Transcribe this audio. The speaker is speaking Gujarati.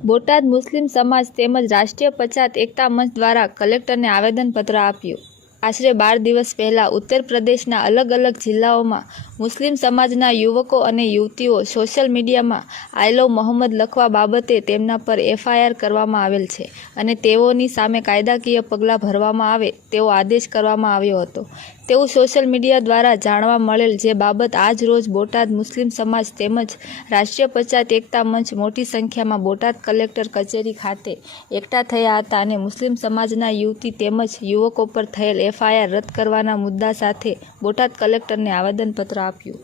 બોટાદ મુસ્લિમ સમાજ તેમજ રાષ્ટ્રીય પછાત એકતા મંચ દ્વારા કલેક્ટરને આવેદનપત્ર આપ્યું। આશરે 12 દિવસ પહેલા ઉત્તર પ્રદેશના અલગ અલગ જિલ્લાઓમાં મુસ્લિમ સમાજના યુવકો અને યુવતીઓ સોશિયલ મીડિયામાં આઈ લવ મોહમ્મદ લખવા બાબતે તેમના પર FIR કરવામાં આવેલ છે અને તેઓની સામે કાયદાકીય પગલાં ભરવામાં આવે તેવો આદેશ કરવામાં આવ્યો હતો તેવું સોશિયલ મીડિયા દ્વારા જાણવા મળેલ, જે બાબત આજ રોજ બોટાદ મુસ્લિમ સમાજ તેમજ રાષ્ટ્રીય પછાત એકતા મંચ મોટી સંખ્યામાં બોટાદ કલેક્ટર કચેરી ખાતે એકઠા થયા હતા અને મુસ્લિમ સમાજના યુવતી તેમજ યુવકો પર થયેલ FIR રદ કરવાના મુદ્દા સાથે બોટાદ કલેક્ટરને આવેદનપત્ર આપ્યું।